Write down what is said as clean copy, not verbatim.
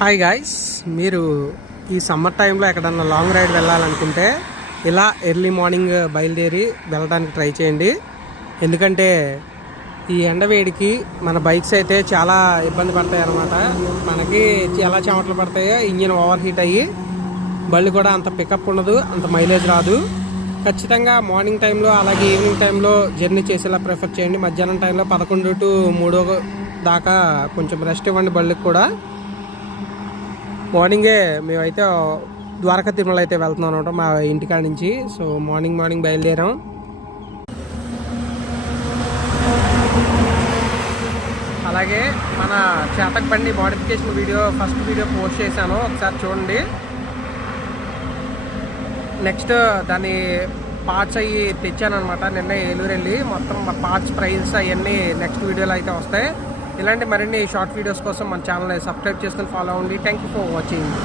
Hi guys, మీరు ఈ summer టైంలో ఎక్కడన్నా లాంగ్ రైడ్ వెళ్ళాలనుకుంటే ఇలా ఎర్లీ మార్నింగ్ బయలుదేరి వెళ్ళడానికి ట్రై చేయండి. ఎందుకంటే ఈ ఎండవేడికి మన బైక్స్ అయితే చాలా ఇబ్బంది పడతాయి అన్నమాట. మనకి ఎలా చెమటలు పడతాయో ఇంజిన్ ఓవర్ హీట్ అయ్యి బళ్ళు కూడా అంత పికప్ ఉండదు, అంత మైలేజ్ రాదు. ఖచ్చితంగా మార్నింగ్ టైంలో అలాగే ఈవినింగ్ టైంలో జర్నీ చేసేలా ప్రిఫర్ చేయండి. మధ్యాహ్నం టైంలో 11 to 3 దాకా కొంచెం రెస్ట్ ఇవ్వండి బళ్ళకి కూడా. మార్నింగే మేమైతే ద్వారకా తిరుమల అయితే వెళ్తున్నాం అనమాట మా ఇంటికాడ నుంచి. సో మార్నింగ్ బయలుదేరాం. అలాగే మన చేతక్ బండి మోడిఫికేషన్ ఫస్ట్ వీడియో పోస్ట్ చేశాను, ఒకసారి చూడండి. నెక్స్ట్ దాని పార్ట్స్ అవి తెచ్చాను అనమాట నిన్న ఏలూరు వెళ్ళి. మొత్తం పార్ట్స్ ప్రైస్ అవన్నీ నెక్స్ట్ వీడియోలో అయితే వస్తాయి. ఇలాంటి మరిన్ని షార్ట్ వీడియోస్ కోసం మన ఛానల్ని సబ్స్క్రైబ్ చేసుకొని ఫాలో అవ్వండి. Thank you for watching.